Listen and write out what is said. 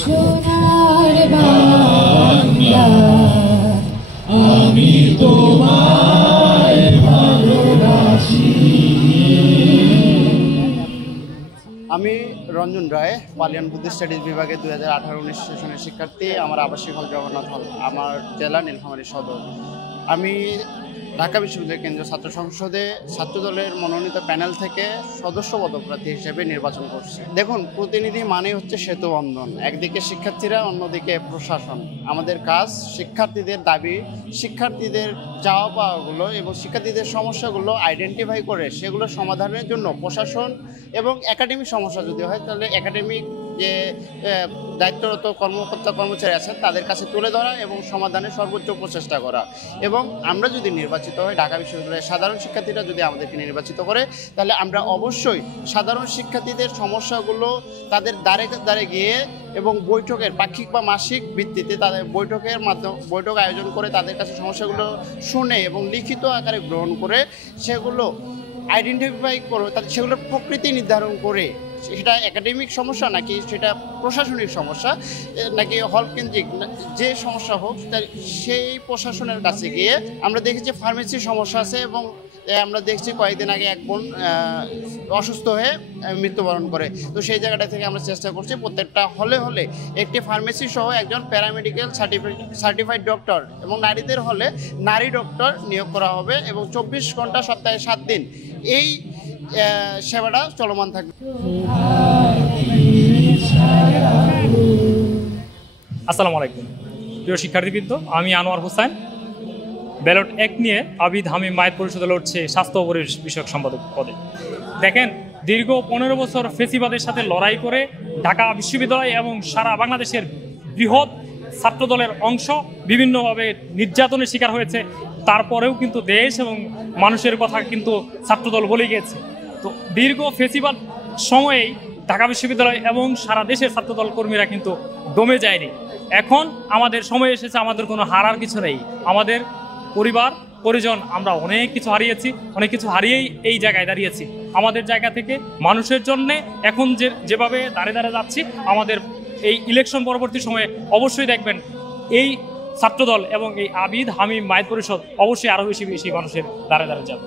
সোনার বাংলা আমি তোমায় ভালোবাসি। আমি রঞ্জন রায়, পালিয়ান বুদ্ধিস্ট স্টাডিজ বিভাগে 2018-19 সেশনের শিক্ষার্থী। আমার আবাসিক হল জগন্নাথ হল, আমার জেলা নীলফামারী সদর। আমি ঢাকা বিশ্ববিদ্যালয় কেন্দ্রীয় ছাত্র সংসদে ছাত্রদলের মনোনীত প্যানেল থেকে সদস্য পদপ্রার্থী হিসেবে নির্বাচন করছি। দেখুন, প্রতিনিধি মানে হচ্ছে সেতু বন্ধন। একদিকে শিক্ষার্থীরা, অন্যদিকে প্রশাসন। আমাদের কাজ শিক্ষার্থীদের দাবি, শিক্ষার্থীদের চাওয়া পাওয়াগুলো এবং শিক্ষার্থীদের সমস্যাগুলো আইডেন্টিফাই করে সেগুলো সমাধানের জন্য প্রশাসন এবং একাডেমিক সমস্যা যদি হয় তাহলে একাডেমিক যে দায়িত্বরত কর্মকর্তা কর্মচারী আছেন তাদের কাছে তুলে ধরা এবং সমাধানের সর্বোচ্চ প্রচেষ্টা করা। এবং আমরা যদি নির্বাচিত হই, ঢাকা বিশ্ববিদ্যালয়ের সাধারণ শিক্ষার্থীরা যদি আমাদেরকে নির্বাচিত করে, তাহলে আমরা অবশ্যই সাধারণ শিক্ষার্থীদের সমস্যাগুলো তাদের দ্বারে দ্বারে গিয়ে এবং বৈঠকের পাক্ষিক বা মাসিক ভিত্তিতে তাদের বৈঠকের মাধ্যমে বৈঠক আয়োজন করে তাদের কাছে সমস্যাগুলো শুনে এবং লিখিত আকারে গ্রহণ করে সেগুলো আইডেন্টিফাই করে সেগুলোর প্রকৃতি নির্ধারণ করে সেটা একাডেমিক সমস্যা নাকি সেটা প্রশাসনিক সমস্যা নাকি হল কেন্দ্রিক যে সমস্যা হোক সেই প্রশাসনের কাছে গিয়ে আমরা দেখেছি ফার্মেসির সমস্যা আছে এবং আমরা দেখছি কয়েকদিন আগে এক বোন অসুস্থ হয়ে মৃত্যুবরণ করে। তো সেই জায়গাটা থেকে আমরা চেষ্টা করছি প্রত্যেকটা হলে হলে একটি ফার্মেসি সহ একজন প্যারামেডিক্যাল সার্টিফাইড ডক্টর এবং নারীদের হলে নারী ডক্টর নিয়োগ করা হবে এবং 24 ঘন্টা সপ্তাহে 7 দিন এই সেবাটা চলমান থাকবে। আসসালামু আলাইকুম প্রিয় শিক্ষার্থীবৃন্দ, আমি আনোয়ার হোসেন। ব্যালট 1 নিয়ে আবিদ হামিম মায়ের পরিষদে লড়ছে স্বাস্থ্য ও পরিবেশ বিষয়ক সম্পাদক পদে। দেখেন, দীর্ঘ 15 বছর ফেসিবাদের সাথে লড়াই করে ঢাকা বিশ্ববিদ্যালয় এবং সারা বাংলাদেশের বৃহৎ ছাত্রদলের অংশ বিভিন্নভাবে নির্যাতনের শিকার হয়েছে। তারপরেও কিন্তু দেশ এবং মানুষের কথা কিন্তু ছাত্রদল বলে গিয়েছে। তো দীর্ঘ ফেসিবাদ সময়েই ঢাকা বিশ্ববিদ্যালয় এবং সারা দেশের ছাত্রদল কর্মীরা কিন্তু দমে যায়নি। এখন আমাদের সময় এসেছে, আমাদের কোনো হারার কিছু নেই। আমাদের পরিবার পরিজন আমরা অনেক কিছু হারিয়েছি, অনেক কিছু হারিয়েই এই জায়গায় দাঁড়িয়েছি। আমাদের জায়গা থেকে মানুষের জন্যে এখন যেভাবে দাঁড়িয়ে দাঁড়িয়ে যাচ্ছি, আমাদের এই ইলেকশন পরবর্তী সময়ে অবশ্যই দেখবেন এই ছাত্রদল এবং এই আবিদ হামিম মায়ের পরিষদ অবশ্যই আরও বেশি বেশি মানুষের দাঁড়িয়ে দাঁড়িয়ে যাবে।